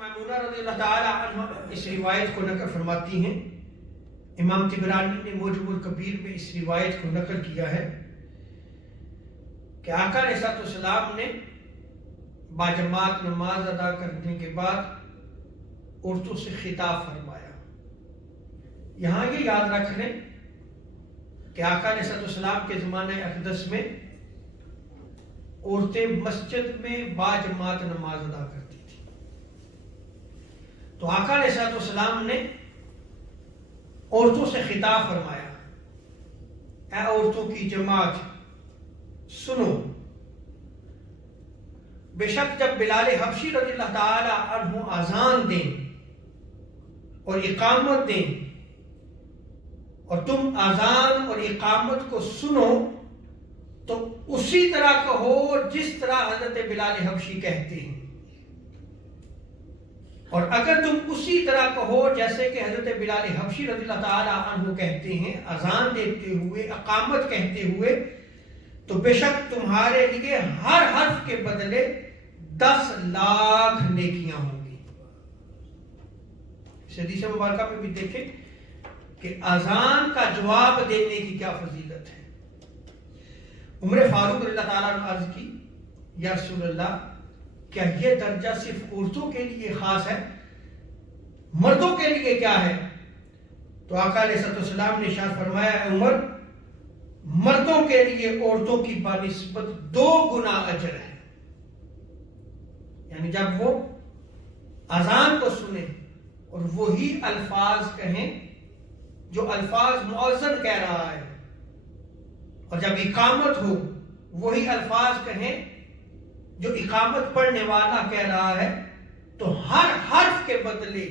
میمونہ رضی اللہ تعالی عنہ اس روایت کو نقل فرماتی ہیں. امام طبرانی نے موجم الکبیر میں اس روایت کو نقل کیا ہے کہ آقا علیہ السلام نے باجماعت نماز ادا کرنے کے بعد عورتوں سے خطاب فرمایا. یہاں یہ یاد رکھ لیں کہ آقا علیہ السلام کے زمانہ اقدس میں عورتیں مسجد میں باجماعت نماز ادا کرتی تھی. تو آقا علیہ السلام نے عورتوں سے خطاب فرمایا، اے عورتوں کی جماعت سنو، بے شک جب بلال حبشی رضی اللہ تعالی عنہ اذان دیں اور اقامت دیں اور تم اذان اور اقامت کو سنو تو اسی طرح کہو جس طرح حضرت بلال حبشی کہتے ہیں، اور اگر تم اسی طرح کہو جیسے کہ حضرت بلال حبشی رضی اللہ تعالی عنہ کہتے ہیں اذان دیتے ہوئے اقامت کہتے ہوئے، تو بے شک تمہارے لیے ہر حرف کے بدلے 10 لاکھ نیکیاں ہوں گی. اس حدیث مبارکہ میں بھی دیکھیں کہ اذان کا جواب دینے کی کیا فضیلت ہے. عمر فاروق رضی اللہ تعالیٰ عنہ عرض کی، یا رسول اللہ کیا یہ درجہ صرف عورتوں کے لیے خاص ہے، مردوں کے لیے کیا ہے؟ تو آقا علیہ السلام نے ارشاد فرمایا، اے عمر، مردوں کے لیے عورتوں کی بنسبت 2 گنا اجر ہے. یعنی جب وہ اذان کو سنیں اور وہی الفاظ کہیں جو الفاظ مؤذن کہہ رہا ہے، اور جب اقامت ہو وہی الفاظ کہیں جو اقامت پڑھنے والا کہہ رہا ہے، تو ہر حرف کے بدلے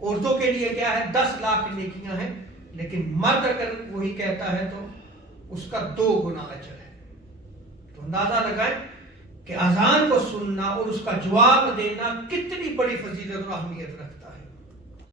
عورتوں کے لیے کیا ہے 10 لاکھ نیکیاں ہیں، لیکن مرد اگر وہی کہتا ہے تو اس کا 2 گنا اجر ہے. تو اندازہ لگائیں کہ اذان کو سننا اور اس کا جواب دینا کتنی بڑی فضیلت اور اہمیت رکھتا ہے.